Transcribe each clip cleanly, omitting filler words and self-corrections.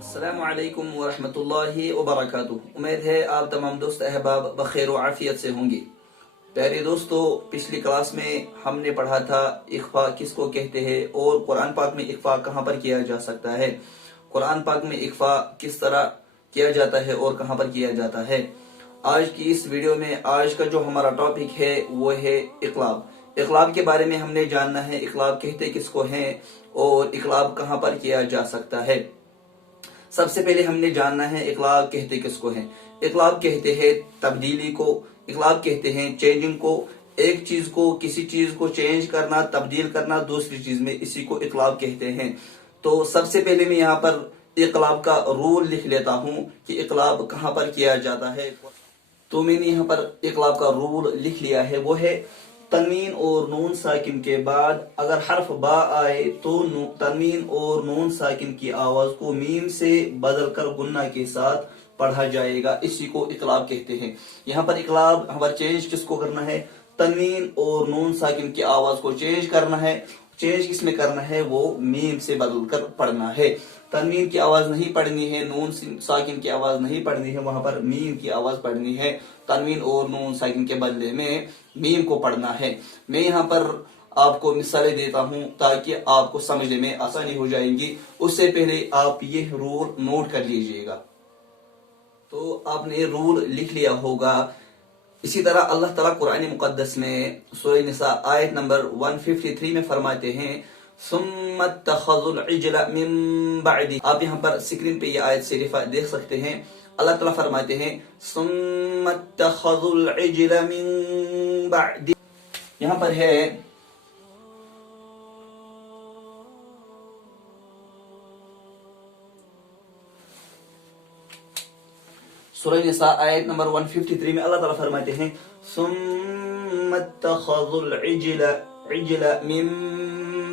السلام علیکم ورحمۃ اللہ وبرکاتہ۔ امید ہے آپ تمام دوست احباب بخیر و عافیت سے ہوں گے۔ پیارے دوستو، پچھلی کلاس میں ہم نے پڑھا تھا اخفا کس کو کہتے ہیں اور قرآن پاک میں اخفا کہاں پر کیا جا سکتا ہے، قرآن پاک میں اخفا کس طرح کیا جاتا ہے اور کہاں پر کیا جاتا ہے۔ آج کی اس ویڈیو میں آج کا جو ہمارا ٹاپک ہے وہ ہے اقلاب۔ اقلاب کے بارے میں ہم نے جاننا ہے اقلاب کہتے کس کو ہیں اور اقلاب کہاں پر کیا جا سکتا ہے۔ سب سے پہلے ہم نے جاننا ہے اقلاب کہتے کس کو ہیں۔ اقلاب کہتے ہیں تبدیلی کو، اقلاب کہتے ہیں چینجنگ کو، ایک چیز کو کسی چیز کو چینج کرنا، تبدیل کرنا دوسری چیز میں، اسی کو اقلاب کہتے ہیں۔ تو سب سے پہلے میں یہاں پر اقلاب کا رول لکھ لیتا ہوں کہ اقلاب کہاں پر کیا جاتا ہے۔ تو میں نے یہاں پر اقلاب کا رول لکھ لیا ہے، وہ ہے تنوین اور نون ساکن کے بعد اگر حرف با آئے تو تنوین اور نون ساکن کی آواز کو میم سے بدل کر غنہ کے ساتھ پڑھا جائے گا، اسی کو اقلاب کہتے ہیں۔ یہاں پر اقلاب ہمارا چینج کس کو کرنا ہے، تنوین اور نون ساکن کی آواز کو چینج کرنا ہے۔ چینج کس میں کرنا ہے، وہ میم سے بدل کر پڑھنا ہے۔ تنوین کی آواز نہیں پڑھنی ہے، نون ساکن کی آواز نہیں پڑھنی ہے، وہاں پر میم کی آواز پڑھنی ہے۔ تنوین اور نون ساکن کے بدلے میں میم کو پڑھنا ہے۔ میں یہاں پر آپ کو مثالیں دیتا ہوں تاکہ آپ کو سمجھنے میں آسانی ہو جائیں گی۔ اس سے پہلے آپ یہ رول نوٹ کر لیجئے گا۔ تو آپ نے رول لکھ لیا ہوگا۔ اسی طرح اللہ تعالیٰ قرآن مقدس میں سورہ نساء آیت نمبر 153 میں فرماتے ہیں ثم اتخذوا العجل من بعد۔ آپ یہاں پر سکرین پہ یہ آیت شریفہ دیکھ سکتے ہیں۔ اللہ تعالیٰ فرماتے ہیں ثم اتخذوا العجل من بعد۔ یہاں پر ہے سورہ نساء آیت نمبر 153 میں اللہ تعالیٰ فرماتے ہیں ثم اتخذوا العجل من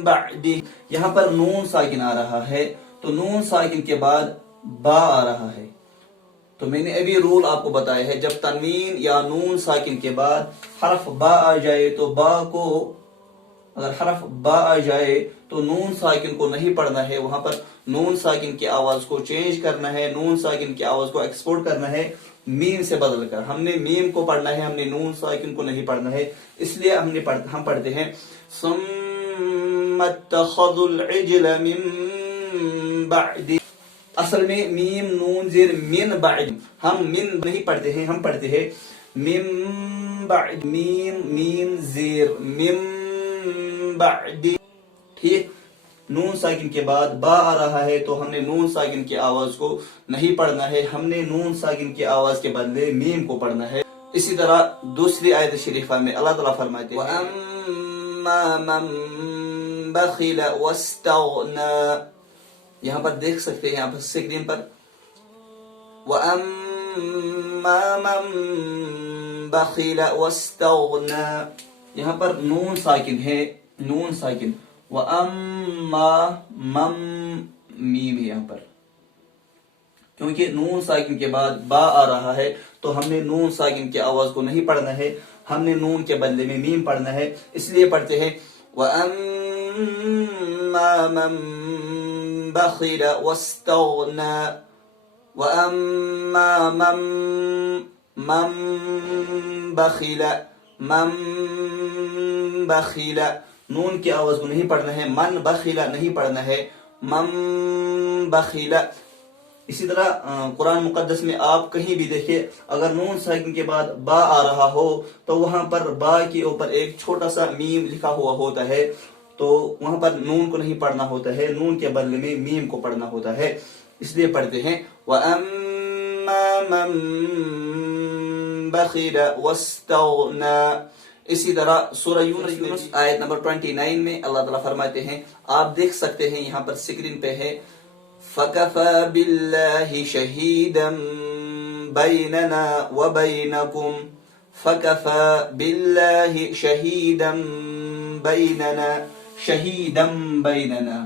بعد۔ یہاں پر نون ساکن آ رہا ہے تو نون ساکن کے بعد با آ رہا ہے۔ تو میں نے ابھی رول آپ کو بتایا ہے، جب تنوین یا نون ساکن کے بعد حرف با آ جائے تو با کو، اگر حرف با آ جائے تو نون ساکن کو نہیں پڑھنا ہے، وہاں پر نون ساکن کی آواز کو چینج کرنا ہے، نون ساکن کی آواز کو ایکسپورٹ کرنا ہے میم سے بدل کر۔ ہم نے میم کو پڑھنا ہے، ہم نے نون ساکن کو نہیں پڑھنا ہے، اس لیے ہم پڑھتے ہیں ثم اتخذوا العجل من بعد۔ اصل میں میم نون زیر من بعد، ہم من نہیں پڑھتے ہیں، ہم پڑھتے ہیں من بعد، میم میم زیر من بعد۔ ٹھیک، نون ساکن کے بعد با آ رہا ہے تو ہم نے نون ساکن کی آواز کو نہیں پڑھنا ہے، ہم نے نون ساکن کی آواز کے بدلے میم کو پڑھنا ہے۔ اسی طرح دوسری آیت شریفہ میں اللہ تعالیٰ فرماتے ہیں وَأَمَّا مَن بَخِلَ وَاسْتَغْنَى۔ یہاں پر دیکھ سکتے ہیں، یہاں پر سکرین پر وَأَمَّا مَن بَخِلَ وَاسْتَغْنَى۔ یہاں پر نون ساکن ہے، نون ساکن، وَأَمَّا مَم میم ہے یہاں پر، کیونکہ نون ساکن کے بعد با آ رہا ہے تو ہم نے نون ساکن کی آواز کو نہیں پڑھنا ہے، ہم نے نون کے بدلے میں میم پڑھنا ہے، اس لیے پڑھتے ہیں وَأَمَّا مَن بَخِلَ وَاسْتَغْنَى، وَأَمَّا مَن بَخِلَ، نون کی آواز کو نہیں پڑھنا ہے، من بخیلہ نہیں پڑھنا ہے، من بخیلہ۔ اسی طرح قرآن مقدس میں آپ کہیں بھی دیکھیں، اگر نون ساکن کے بعد با آ رہا ہو تو وہاں پر با کے اوپر ایک چھوٹا سا میم لکھا ہوا ہوتا ہے، تو وہاں پر نون کو نہیں پڑھنا ہوتا ہے، نون کے بدلے میں میم کو پڑھنا ہوتا ہے، اس لیے پڑھتے ہیں وَأَمَّا مَن بَخِلَ وَاسْتَغْنَى۔ اسی طرح سورہ یونس آیت نمبر 29 میں اللہ تعالیٰ فرماتے ہیں، آپ دیکھ سکتے ہیں یہاں پر سکرین پہ ہے فَكَفَى بِاللَّهِ شَهِيدًا بَيْنَنَا وَبَيْنَكُمْ، فَكَفَى بِاللَّهِ شَهِيدًا بَيْنَنَا، شَهِيدًا بَيْنَنَا۔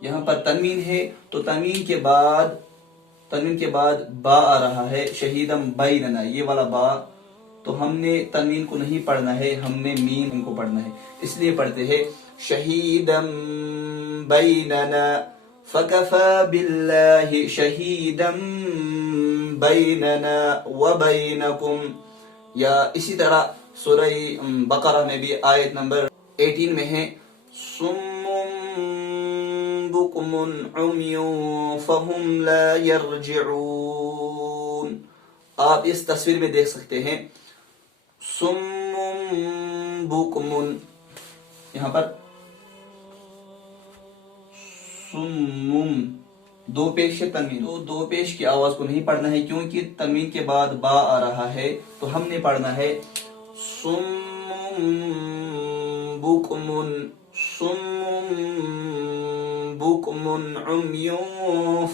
یہاں پر تنوین ہے تو تنوین کے بعد با آ رہا ہے، شہیدم بیننا، یہ والا با تو ہم نے تنوین کو نہیں پڑھنا ہے، ہم نے میم کو پڑھنا ہے، اس لیے پڑھتے ہیں شہیدم بیننا فکفا باللہ شہیدم بیننا وبینکم، یا اسی طرح سورہ بقرہ میں بھی آیت نمبر 18 میں ہے صم بکم عمی فہم لا یرجعون. آپ اس تصویر میں دیکھ سکتے ہیں صم بکم، یہاں پر سمم دو پیش ہے تنوین، تو دو پیش کی آواز کو نہیں پڑھنا ہے کیونکہ تنوین کے بعد با آ رہا ہے، تو ہم نے پڑھنا ہے صم بکم بکم عمی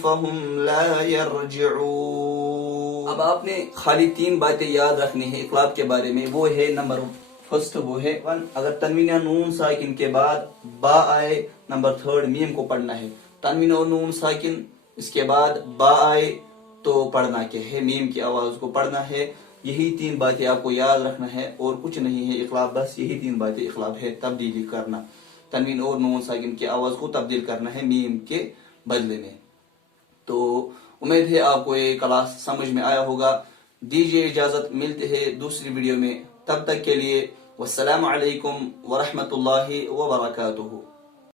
فہم لا یرجعون. اب آپ نے خالی 3 باتیں یاد رکھنی ہیں اقلاب کے بارے میں، وہ ہے نمبر فرسٹ وہ ہے اگر تنوین یا نون ساکن کے بعد با آئے، نمبر 3 میم کو پڑھنا ہے. تنوین اور نون ساکن اس کے بعد با آئے تو پڑھنا کیا ہے، میم کی آواز کو پڑھنا ہے. یہی 3 باتیں آپ کو یاد رکھنا ہے اور کچھ نہیں ہے اقلاب، بس یہی 3 باتیں اقلاب ہے. تبدیلی کرنا، تنوین اور نون ساکن کی آواز کو تبدیل کرنا ہے میم کے بدلے میں. تو امید ہے آپ کو یہ کلاس سمجھ میں آیا ہوگا. دیجیے اجازت، ملتے ہیں دوسری ویڈیو میں، تب تک کے لیے والسلام علیکم ورحمۃ اللہ وبرکاتہ.